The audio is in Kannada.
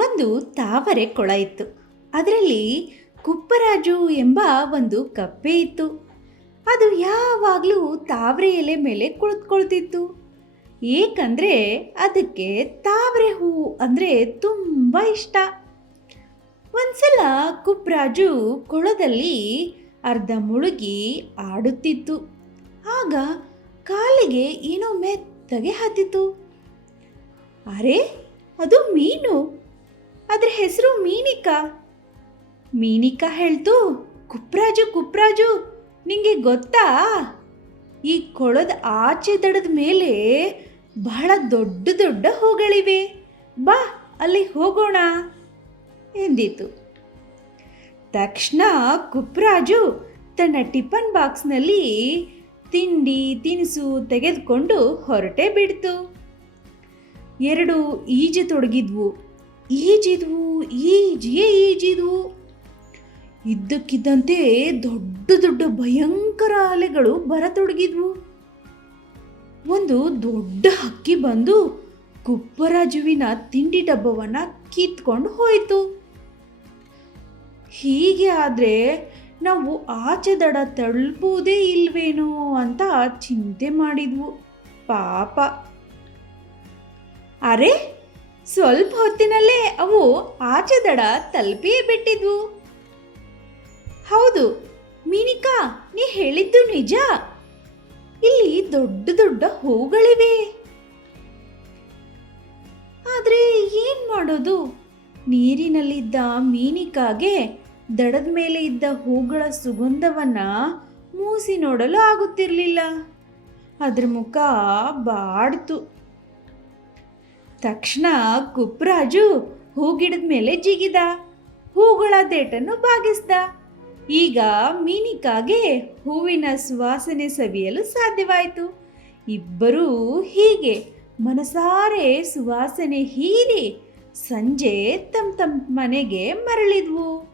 ಒಂದು ತಾವರೆ ಕೊಳ ಇತ್ತು. ಅದರಲ್ಲಿ ಕುಪ್ಪರಾಜು ಎಂಬ ಒಂದು ಕಪ್ಪೆ ಇತ್ತು. ಅದು ಯಾವಾಗಲೂ ತಾವರೆ ಎಲೆ ಮೇಲೆ ಕುಳಿತುಕೊಳ್ತಿತ್ತು. ಏಕಂದ್ರೆ ಅದಕ್ಕೆ ತಾವರೆ ಹೂವು ಅಂದರೆ ತುಂಬ ಇಷ್ಟ. ಒಂದ್ಸಲ ಕುಪ್ಪರಾಜು ಕೊಳದಲ್ಲಿ ಅರ್ಧ ಮುಳುಗಿ ಆಡುತ್ತಿತ್ತು. ಆಗ ಕಾಲಿಗೆ ಏನೋ ಮೆತ್ತಗೆ ಹತ್ತಿತು. ಅರೆ, ಅದು ಮೀನು. ಅದ್ರ ಹೆಸರು ಮೀನಿಕಾ. ಮೀನಿಕಾ ಹೇಳ್ತು, ಕುಪ್ರಾಜು ಕುಪ್ರಾಜು, ನಿಂಗೆ ಗೊತ್ತಾ? ಈ ಕೊಳದ ಆಚೆ ದಡದ ಮೇಲೆ ಬಹಳ ದೊಡ್ಡ ದೊಡ್ಡ ಹೂಗಳಿವೆ. ಬಾ, ಅಲ್ಲಿ ಹೋಗೋಣ. ಎಂದಿತು. ತಕ್ಷಣ ಕುಪ್ರಾಜು ತನ್ನ ಟಿಫನ್ ಬಾಕ್ಸ್ನಲ್ಲಿ ತಿಂಡಿ, ತಿನಿಸು ತೆಗೆದುಕೊಂಡು ಹೊರಟೇ ಬಿಡ್ತು. ಎರಡು ಈಜು ತೊಡಗಿದ್ವು. ಈಜಿದ್ವು ಈಜಿಯೇ ಈಜಿದ್ವು ಇದ್ದಕ್ಕಿದ್ದಂತೆ ದೊಡ್ಡ ದೊಡ್ಡ ಭಯಂಕರ ಅಲೆಗಳು ಬರತೊಡಗಿದ್ವು. ಒಂದು ದೊಡ್ಡ ಹಕ್ಕಿ ಬಂದು ಕುಪ್ಪರಾಜುವಿನ ತಿಂಡಿ ಡಬ್ಬವನ್ನ ಕಿತ್ಕೊಂಡು ಹೋಯಿತು. ಹೀಗೆ ಆದರೆ ನಾವು ಆಚೆ ದಡ ತಳ್ಬೋದೇ ಇಲ್ವೇನೋ ಅಂತ ಚಿಂತೆ ಮಾಡಿದ್ವು ಪಾಪ. ಅರೆ ಸ್ವಲ್ಪ ಹೊತ್ತಿನಲ್ಲೇ ಅವು ಆಚೆ ದಡ ತಲುಪಿಯೇ ಬಿಟ್ಟಿದ್ವು. ಹೌದು, ಮೀನಿಕಾ, ನೀ ಹೇಳಿದ್ದು ನಿಜ. ಇಲ್ಲಿ ದೊಡ್ಡ ದೊಡ್ಡ ಹೂಗಳಿವೆ. ಆದ್ರೆ ಏನ್ ಮಾಡೋದು? ನೀರಿನಲ್ಲಿದ್ದ ಮೀನಿಕಾಗೆ ದಡದ ಮೇಲೆ ಇದ್ದ ಹೂಗಳ ಸುಗಂಧವನ್ನ ಮೂಸಿ ನೋಡಲು ಆಗುತ್ತಿರಲಿಲ್ಲ. ಅದ್ರ ಮುಖ ಬಾಡ್ತು. ತಕ್ಷಣ ಕುಪ್ರಾಜು ಹೂಗಿಡದ ಮೇಲೆ ಜಿಗಿದ. ಹೂಗಳ ದೇಟನ್ನು ಬಾಗಿಸ್ದ. ಈಗ ಮೀನಿಕಾಗೆ ಹೂವಿನ ಸುವಾಸನೆ ಸವಿಯಲು ಸಾಧ್ಯವಾಯಿತು. ಇಬ್ಬರೂ ಹೀಗೆ ಮನಸಾರೆ ಸುವಾಸನೆ ಹೀರಿ ಸಂಜೆ ತಮ್ಮ ತಮ್ಮ ಮನೆಗೆ ಮರಳಿದ್ವು.